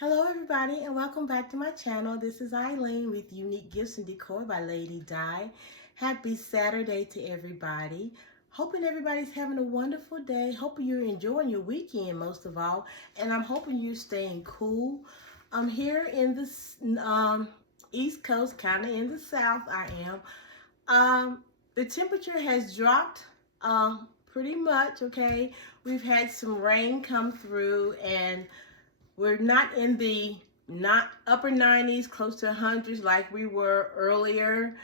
Hello everybody and welcome back to my channel. This is Eileen with Unique Gifts and Decor by Lady Di. Happy Saturday to everybody. Hoping everybody's having a wonderful day. Hoping you're enjoying your weekend most of all. And I'm hoping you're staying cool. I'm here in the East Coast, kind of in the South I am. The temperature has dropped pretty much, okay? We've had some rain come through and we're not in the upper 90s, close to 100s like we were earlier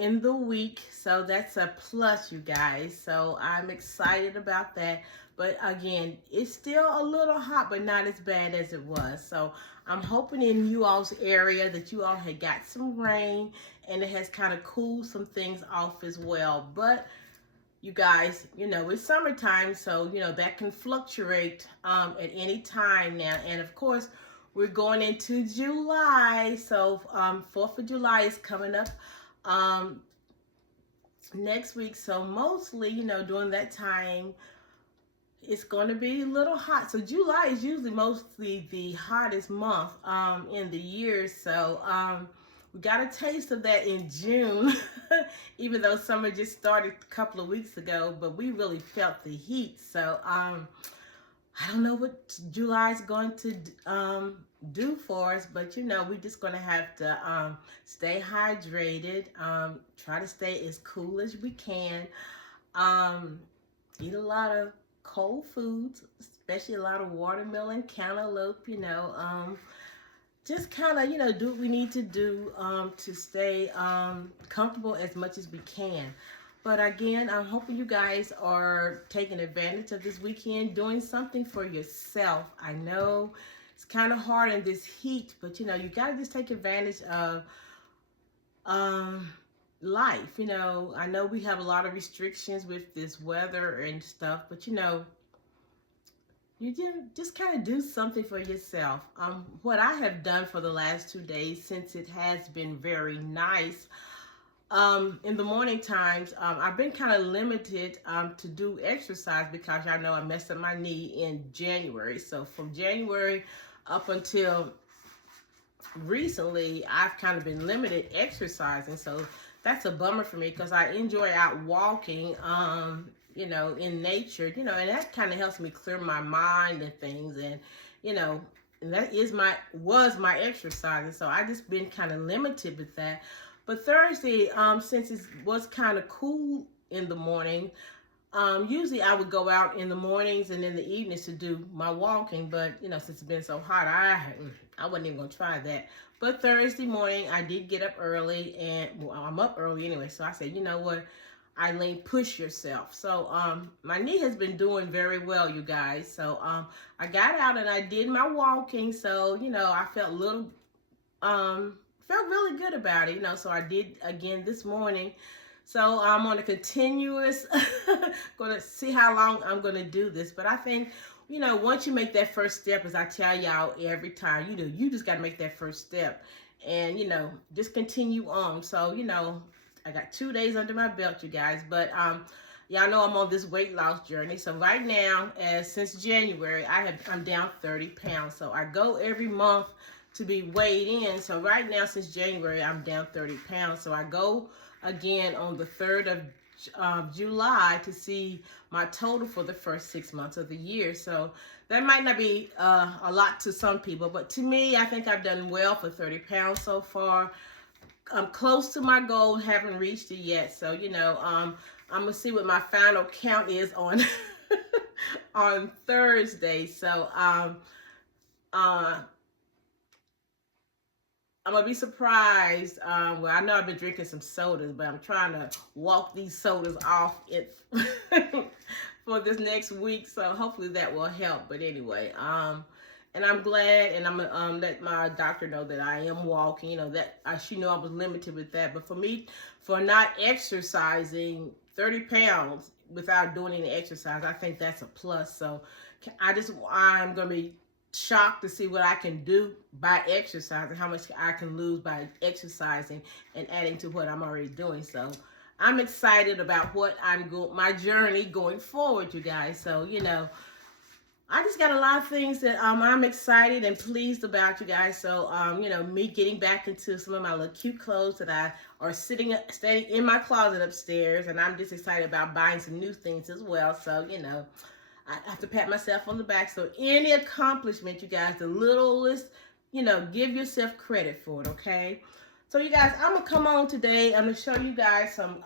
in the week. So that's a plus, you guys. So I'm excited about that. But again, it's still a little hot, but not as bad as it was. So I'm hoping in you all's area that you all had got some rain and it has kind of cooled some things off as well. But you guys, it's summertime, so, that can fluctuate at any time now. And of course, we're going into July. So 4th of July is coming up next week. So mostly, during that time, it's going to be a little hot. So July is usually mostly the hottest month in the year. So we got a taste of that in June, even though summer just started a couple of weeks ago, but we really felt the heat. So I don't know what July is going to do for us, but we're just going to have to stay hydrated, try to stay as cool as we can, eat a lot of cold foods, especially a lot of watermelon, cantaloupe, just kind of, do what we need to do to stay comfortable as much as we can. But again, I'm hoping you guys are taking advantage of this weekend, doing something for yourself. I know it's kind of hard in this heat, but you got to just take advantage of life. I know we have a lot of restrictions with this weather and stuff, but you just kind of do something for yourself. What I have done for the last 2 days, since it has been very nice, in the morning times, I've been kind of limited to do exercise because I know I messed up my knee in January. So from January up until recently, I've kind of been limited exercising. So that's a bummer for me because I enjoy out walking, in nature, and that kind of helps me clear my mind and things. And, and that was my exercising. So I just been kind of limited with that. But Thursday, since it was kind of cool in the morning, usually I would go out in the mornings and in the evenings to do my walking. But, since it's been so hot, I wasn't even going to try that. But Thursday morning, I did get up early, and I'm up early anyway. So I said, you know what, Eileen, push yourself. So my knee has been doing very well, you guys. So I got out and I did my walking. So, I felt felt really good about it, so I did again this morning. So I'm on a continuous, going to see how long I'm going to do this. But I think, once you make that first step, as I tell y'all every time, you just got to make that first step and, just continue on. So, I got 2 days under my belt, you guys. But y'all know I'm on this weight loss journey. So right now, since January, I'm down 30 pounds. So I go every month to be weighed in. So right now, since January, I'm down 30 pounds. So I go again on the 3rd of July to see my total for the first 6 months of the year. So that might not be a lot to some people, but to me, I think I've done well for 30 pounds so far. I'm close to my goal, haven't reached it yet. So, I'm going to see what my final count is on on Thursday. So, I'm going to be surprised. Well, I know I've been drinking some sodas, but I'm trying to walk these sodas off for this next week. So hopefully that will help. But anyway, and I'm glad, and I'm gonna let my doctor know that I am walking. That she knew I was limited with that. But for me, for not exercising 30 pounds without doing any exercise, I think that's a plus. So I'm gonna be shocked to see what I can do by exercising, how much I can lose by exercising and adding to what I'm already doing. So I'm excited about what my journey going forward, you guys. So I just got a lot of things that I'm excited and pleased about, you guys. So, you know, me getting back into some of my little cute clothes that I are staying in my closet upstairs, and I'm just excited about buying some new things as well. So, you know, I have to pat myself on the back. So, any accomplishment, you guys, the littlest, you know, give yourself credit for it, okay? So, you guys, I'm gonna come on today. I'm gonna show you guys some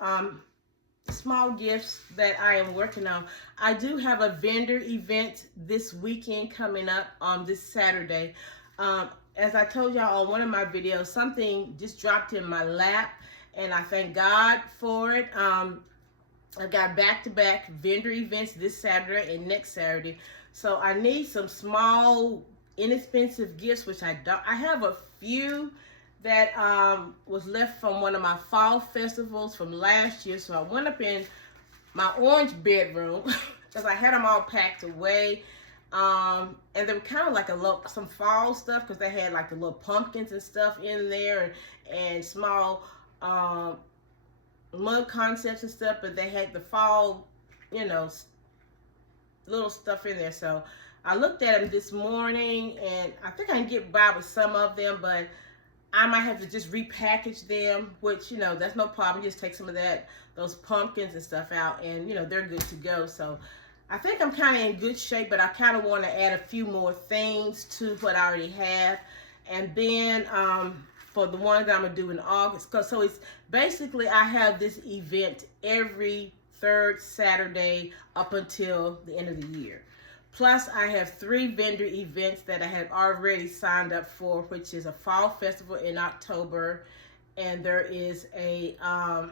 small gifts that I am working on. I do have a vendor event this weekend coming up on this Saturday. As I told y'all on one of my videos, something just dropped in my lap, and I thank God for it. I got back-to-back vendor events this Saturday and next Saturday. So I need some small, inexpensive gifts, which I don't. I have a few that was left from one of my fall festivals from last year. So I went up in my orange bedroom because I had them all packed away. And they were kind of like some fall stuff because they had like the little pumpkins and stuff in there, and small mug concepts and stuff, but they had the fall, you know, little stuff in there. So I looked at them this morning, and I think I can get by with some of them, but I might have to just repackage them, which, you know, that's no problem. Just take some of those pumpkins and stuff out, and, you know, they're good to go. So I think I'm kind of in good shape, but I kind of want to add a few more things to what I already have. And then for the ones that I'm going to do in August, so it's basically I have this event every third Saturday up until the end of the year. Plus, I have 3 vendor events that I have already signed up for, which is a fall festival in October, and there is a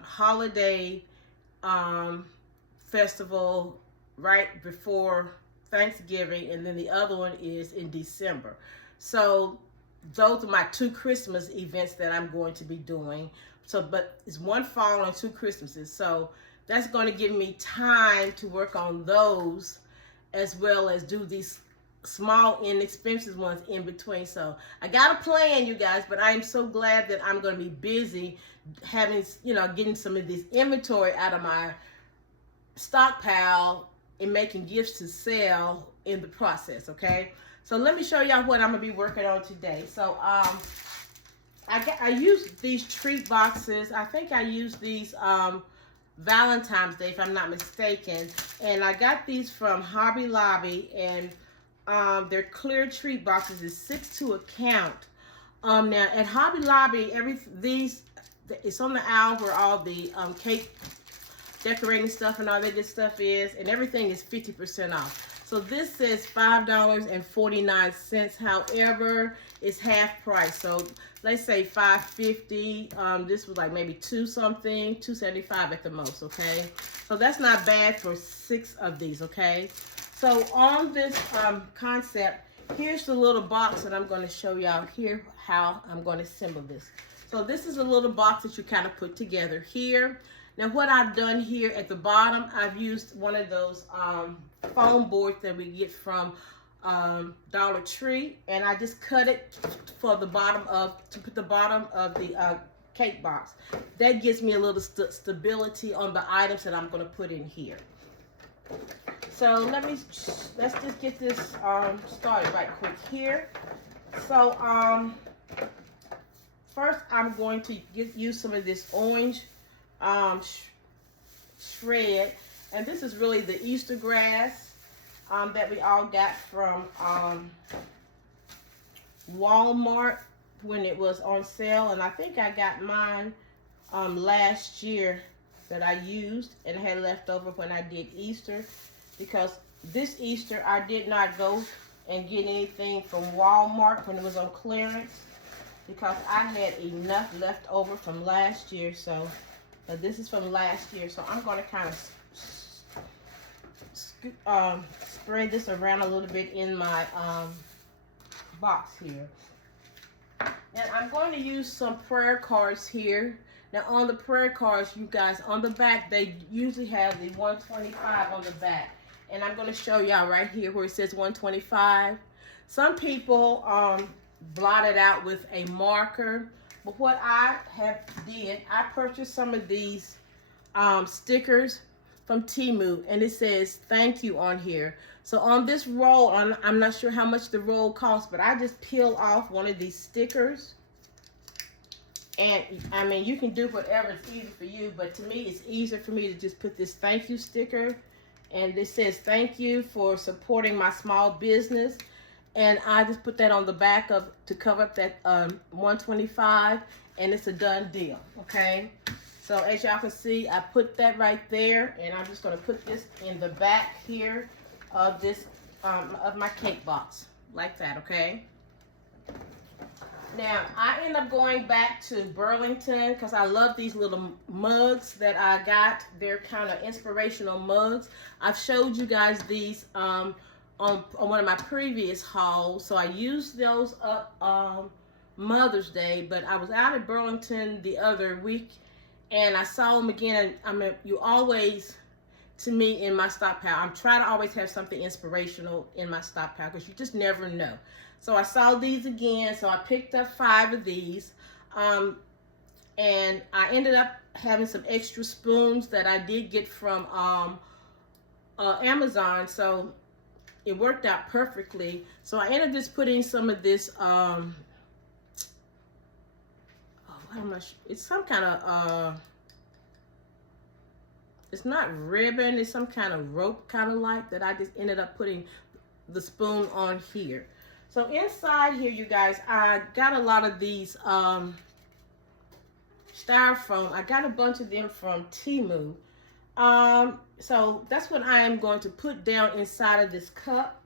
holiday festival right before Thanksgiving, and then the other one is in December. So those are my 2 Christmas events that I'm going to be doing. So, but it's 1 fall and 2 Christmases. So that's going to give me time to work on those, as well as do these small, inexpensive ones in between. So I got a plan, you guys, but I am so glad that I'm going to be busy having, you know, getting some of this inventory out of my stockpile and making gifts to sell in the process, okay? So let me show y'all what I'm going to be working on today. So I used these treat boxes. I think I used these Valentine's Day, if I'm not mistaken, and I got these from Hobby Lobby, and they're clear treat boxes. It's 6 to a count. Now at Hobby Lobby, it's on the aisle where all the cake decorating stuff and all that good stuff is, and everything is 50% off. So this says $5.49. However, it's half price. So let's say $5.50. This was like maybe $2.75 at the most, okay? So that's not bad for 6 of these, okay? So on this concept, here's the little box that I'm going to show y'all here how I'm going to assemble this. So this is a little box that you kind of put together here. Now what I've done here at the bottom, I've used one of those foam boards that we get from Dollar Tree, and I just cut it for the bottom to put the bottom of the cake box. That gives me a little stability on the items that I'm going to put in here. So let's just get this started right quick here. So first I'm going to use some of this orange shred, and this is really the Easter grass that we all got from Walmart when it was on sale, and I think I got mine last year that I used and had left over when I did Easter, because this Easter I did not go and get anything from Walmart when it was on clearance, because I had enough left over from last year. So this is from last year, so I'm going to kind of spread this around a little bit in my box here. And I'm going to use some prayer cards here. Now on the prayer cards, you guys, on the back, they usually have the 125 on the back. And I'm going to show y'all right here where it says 125. Some people blot it out with a marker. But what I I purchased some of these stickers from Temu, and it says thank you on here. So on this roll, I'm not sure how much the roll costs, but I just peel off one of these stickers. And I mean, you can do whatever is easy for you, but to me, it's easier for me to just put this thank you sticker. And this says, thank you for supporting my small business. And I just put that on the back of to cover up that $125, and it's a done deal, okay? So as y'all can see, I put that right there, and I'm just gonna put this in the back here of this, of my cake box, like that, okay? Now, I end up going back to Burlington because I love these little mugs that I got. They're kind of inspirational mugs. I've showed you guys these on one of my previous hauls. So I used those up Mother's Day, but I was out at Burlington the other week and I saw them again. I mean, you always, to me, in my stockpile, I'm trying to always have something inspirational in my stockpile because you just never know. So I saw these again, so I picked up 5 of these, and I ended up having some extra spoons that I did get from Amazon, so it worked out perfectly. So I ended up just putting some of this, I'm not sure, it's some kind of, it's not ribbon, it's some kind of rope kind of like that I just ended up putting the spoon on here. So inside here, you guys, I got a lot of these styrofoam. I got a bunch of them from Temu. So that's what I am going to put down inside of this cup.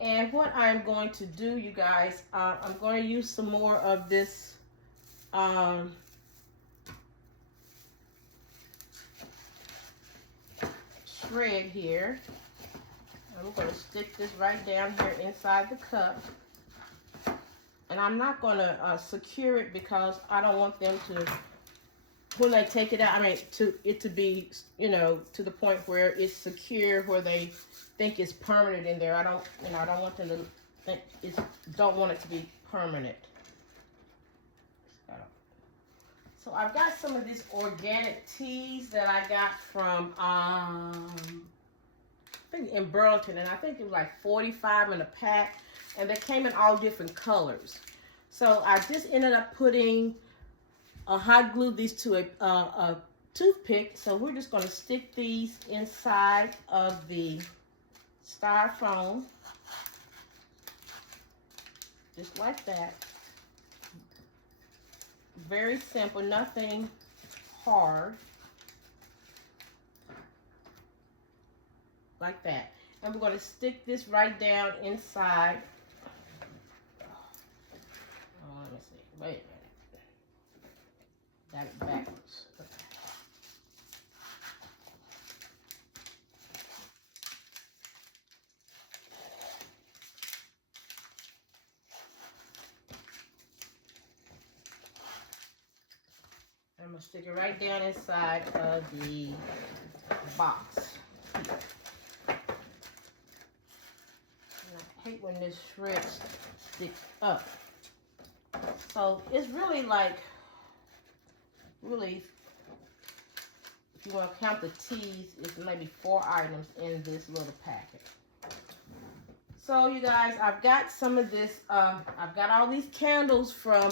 And what I'm going to do, you guys, I'm going to use some more of this shred here. I'm going to stick this right down here inside the cup. And I'm not going to secure it because I don't want them to, when they take it out, I mean, to be, you know, to the point where it's secure, where they think it's permanent in there. I don't, you know, I don't want them to think don't want it to be permanent. So I've got some of these organic teas that I got from, I think in Burlington, and I think it was like 45 in a pack, and they came in all different colors. So I just ended up putting hot glue these to a toothpick. So we're just going to stick these inside of the styrofoam, just like that. Very simple, nothing hard. Like that. And we're going to stick this right down inside. Oh, let me see. Wait a minute. Got it backwards. Okay. I'm going to stick it right down inside of the box. I hate when this shred sticks up. So it's really like, if you want to count the teas, it's maybe 4 items in this little packet. So you guys, I've got some of this, I've got all these candles from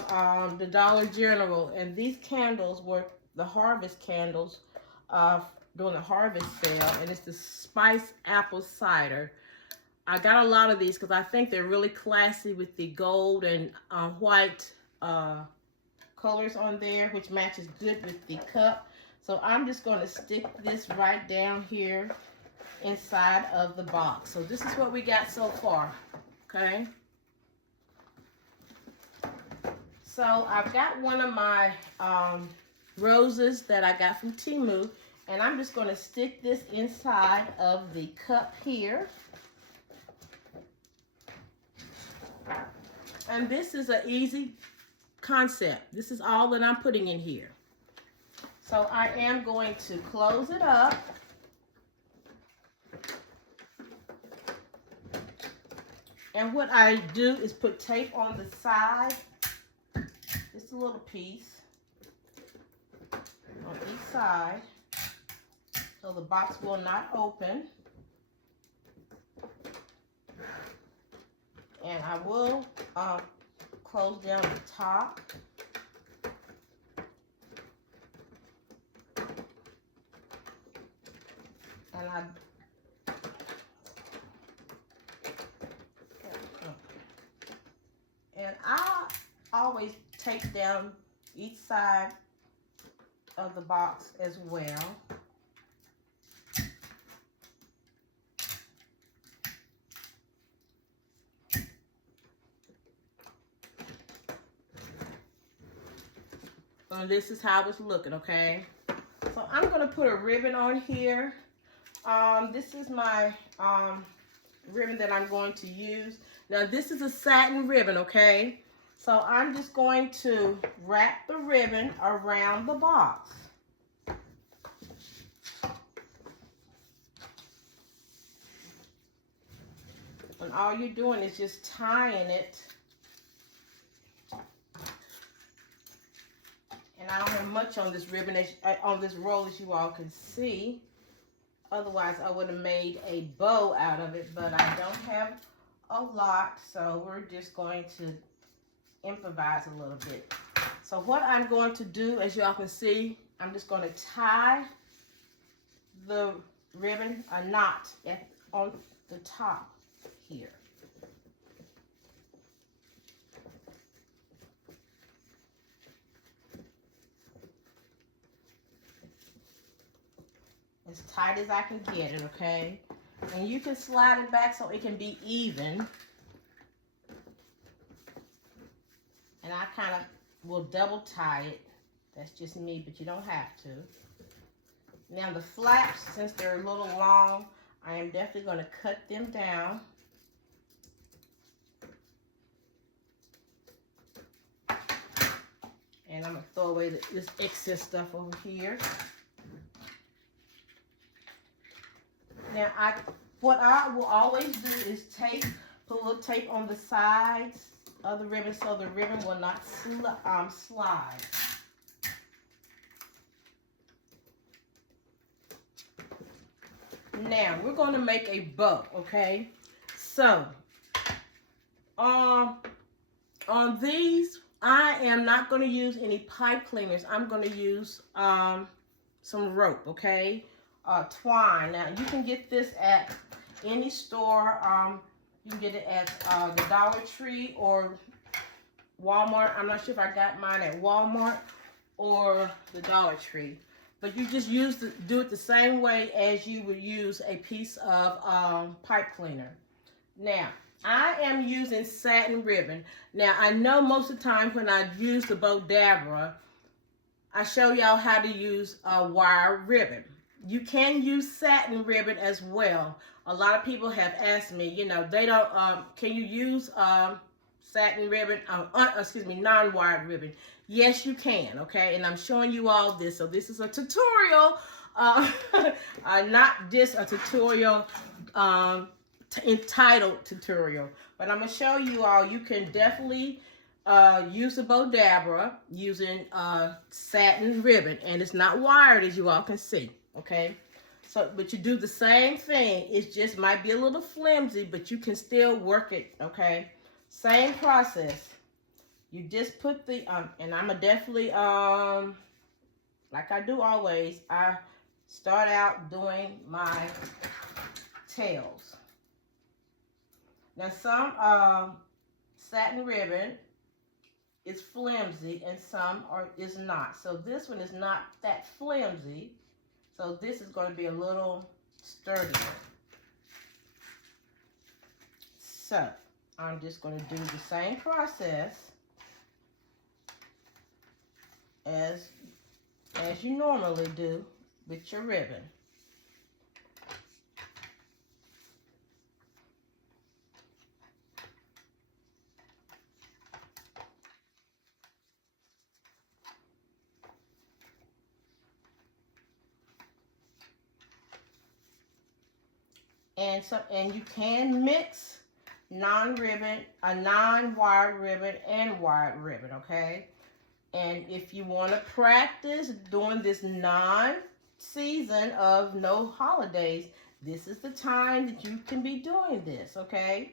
the Dollar General, and these candles were the harvest candles during the harvest sale, and it's the spiced apple cider. I got a lot of these because I think they're really classy with the gold and white colors on there, which matches good with the cup. So I'm just going to stick this right down here inside of the box. So this is what we got so far, okay? So I've got one of my roses that I got from Temu, and I'm just going to stick this inside of the cup here. And this is an easy concept. This is all that I'm putting in here. So I am going to close it up. And what I do is put tape on the side, just a little piece on each side, so the box will not open. And I will close down the top. And I always take down each side of the box as well. And this is how it's looking, okay? So I'm gonna put a ribbon on here. This is my ribbon that I'm going to use. Now this is a satin ribbon, okay? So I'm just going to wrap the ribbon around the box. And all you're doing is just tying it. And I don't have much on this ribbon, on this roll, as you all can see. Otherwise, I would have made a bow out of it, but I don't have a lot, so we're just going to improvise a little bit. So what I'm going to do, as y'all can see, I'm just going to tie the ribbon, a knot on the top here. As tight as I can get it, okay? And you can slide it back so it can be even. And I kind of will double tie it. That's just me, but you don't have to. Now the flaps, since they're a little long, I am definitely going to cut them down. And I'm going to throw away this excess stuff over here. Now, what I will always do is put a little tape on the sides of the ribbon so the ribbon will not slide. Now, we're going to make a bow, okay? So, on these, I am not going to use any pipe cleaners. I'm going to use some rope, okay? Twine. Now, you can get this at any store. You can get it at the Dollar Tree or Walmart. I'm not sure if I got mine at Walmart or the Dollar Tree. But you just do it the same way as you would use a piece of pipe cleaner. Now, I am using satin ribbon. Now, I know most of the time when I use the Bodabra, I show y'all how to use a wire ribbon. You can use satin ribbon as well. A lot of people have asked me, you know, they don't, can you use satin ribbon, non-wired ribbon? Yes, you can, okay? And I'm showing you all this. So this is a tutorial, not just a tutorial, entitled tutorial. But I'm going to show you all, you can definitely use the Bodabra using satin ribbon. And it's not wired, as you all can see. Okay, so but you do the same thing. It just might be a little flimsy, but you can still work it. Okay, same process. You just put the and I'm definitely like I do always. I start out doing my tails. Now some satin ribbon is flimsy and some is not. So this one is not that flimsy. So this is going to be a little sturdier. So I'm just going to do the same process as you normally do with your ribbon. And you can mix non-wired ribbon and wired ribbon, okay? And if you want to practice during this non-season of no holidays, this is the time that you can be doing this, okay?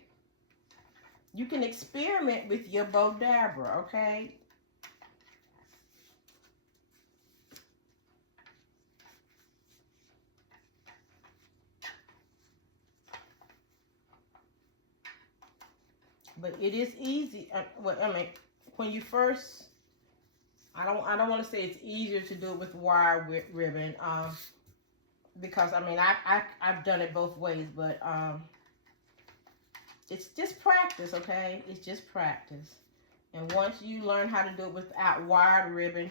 you can experiment with your bow dabber, okay? But it is easy. Well, I mean, when you first, I don't want to say it's easier to do it with wire ribbon, because I mean I've done it both ways, but it's just practice, okay? It's just practice. And once you learn how to do it without wired ribbon,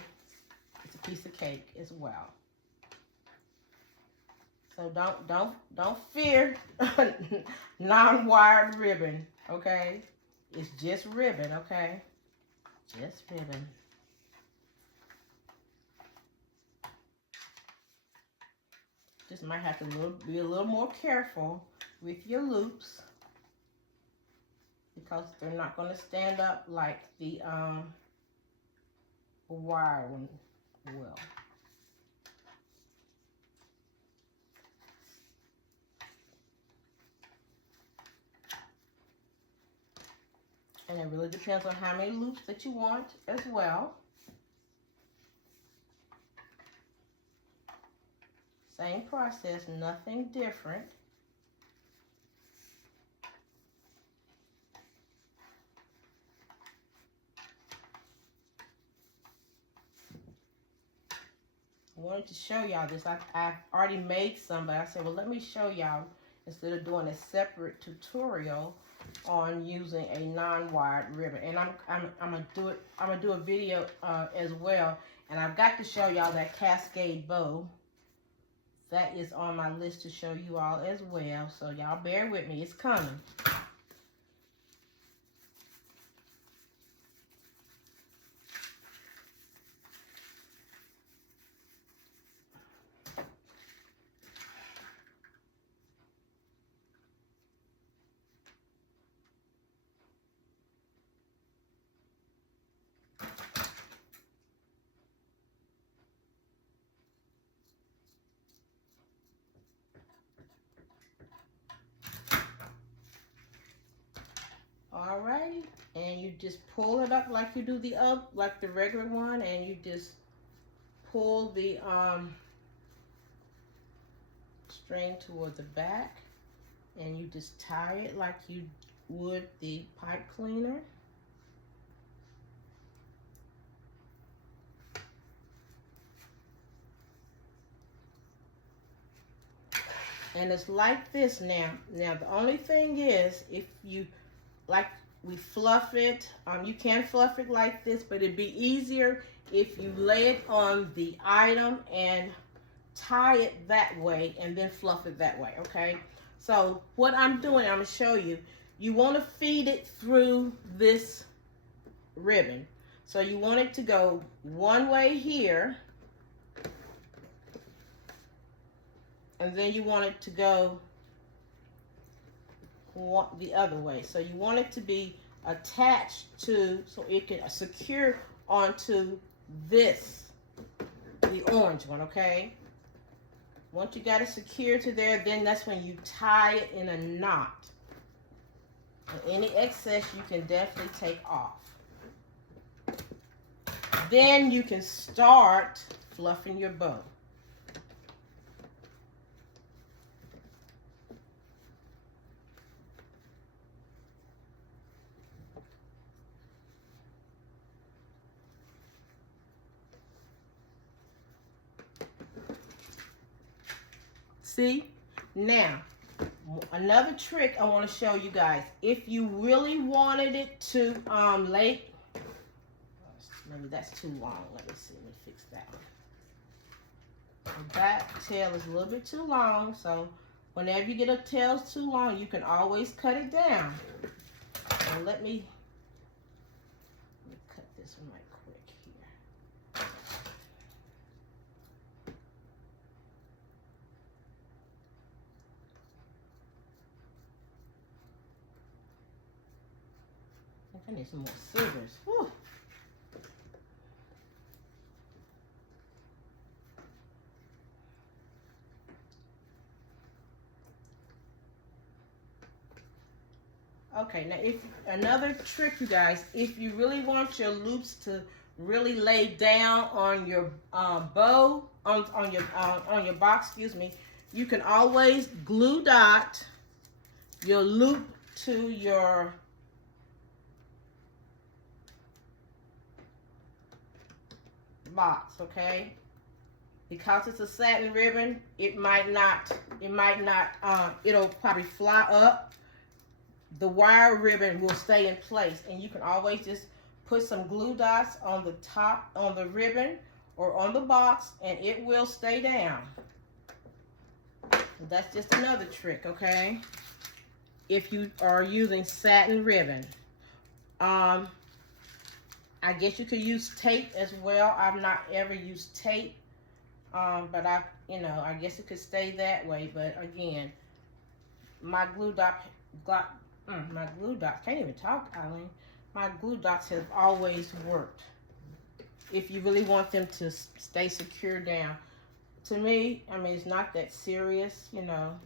it's a piece of cake as well. So don't fear non-wired ribbon, okay? It's just ribbon, okay? Just ribbon. Just might have to be a little more careful with your loops, because they're not going to stand up like the wire one will. And it really depends on how many loops that you want as well. Same process, nothing different. I wanted to show y'all this. I've already made some, but I said, well, let me show y'all instead of doing a separate tutorial on using a non-wired ribbon. And I'm gonna do a video as well. And I've got to show y'all that cascade bow. That is on my list to show you all as well. So y'all bear with me. It's coming. Alrighty, and you just pull it up like you do like the regular one, and you just pull the string toward the back, and you just tie it like you would the pipe cleaner. And it's like this now. Now the only thing is, if you like we fluff it, you can fluff it like this, but it'd be easier if you lay it on the item and tie it that way and then fluff it that way, okay? So what I'm doing, I'm gonna show you. You wanna feed it through this ribbon. So you want it to go one way here, and then you want it to go the other way. So you want it to be attached to, so it can secure onto this, the orange one, okay? Once you got it secured to there, then that's when you tie it in a knot. And any excess you can definitely take off. Then you can start fluffing your bow. See? Now, another trick I want to show you guys. If you really wanted it to maybe that's too long. Let me see. Let me fix that one. The back tail is a little bit too long, so whenever you get a tail's too long, you can always cut it down. And let me cut this one right quick here. I need some more scissors. Whew. Okay, now if another trick, you guys, if you really want your loops to really lay down on your bow, on your box, excuse me, you can always glue dot your loop to your box, okay? Because it's a satin ribbon, it'll probably fly up. The wire ribbon will stay in place, and you can always just put some glue dots on the top, on the ribbon or on the box, and it will stay down. That's just another trick, okay? If you are using satin ribbon. I guess you could use tape as well. I've not ever used tape, but I guess it could stay that way. But again, my glue dots, can't even talk, Eileen. My glue dots have always worked. If you really want them to stay secure down. To me, I mean, it's not that serious, you know,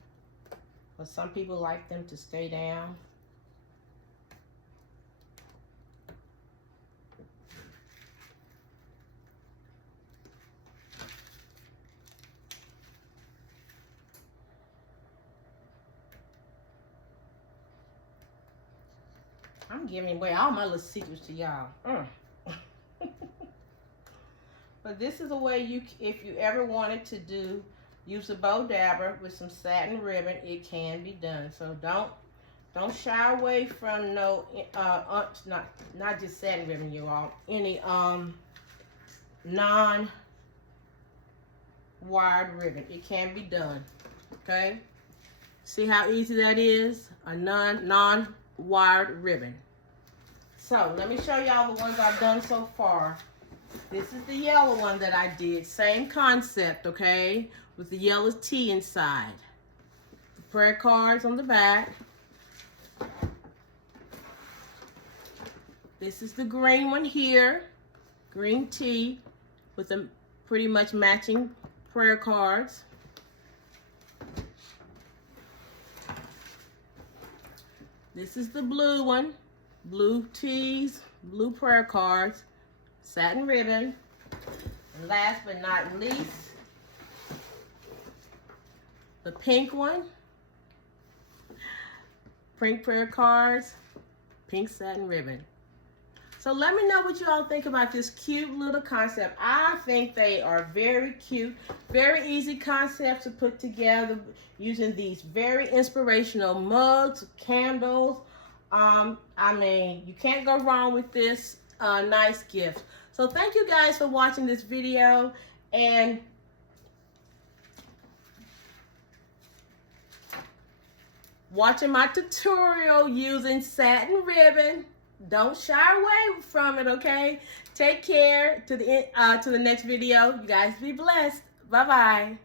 but some people like them to stay down. I'm giving away all my little secrets to y'all. But this is a way if you ever wanted to use a bow dabber with some satin ribbon, it can be done. So don't shy away from not just satin ribbon, you all. Any non-wired ribbon, it can be done. Okay, see how easy that is? A non-wired ribbon. So let me show y'all the ones I've done so far. This is the yellow one that I did. Same concept, okay? With the yellow T inside. The prayer cards on the back. This is the green one here. Green T with the pretty much matching prayer cards. This is the blue one. Blue tees, blue prayer cards, satin ribbon. And last but not least, the pink one. Pink prayer cards, pink satin ribbon. So let me know what you all think about this cute little concept. I think they are very cute, very easy concepts to put together using these very inspirational mugs, candles. I mean, you can't go wrong with this nice gift. So thank you guys for watching this video and watching my tutorial using satin ribbon. Don't shy away from it, okay? Take care to the next video. You guys be blessed. Bye-bye.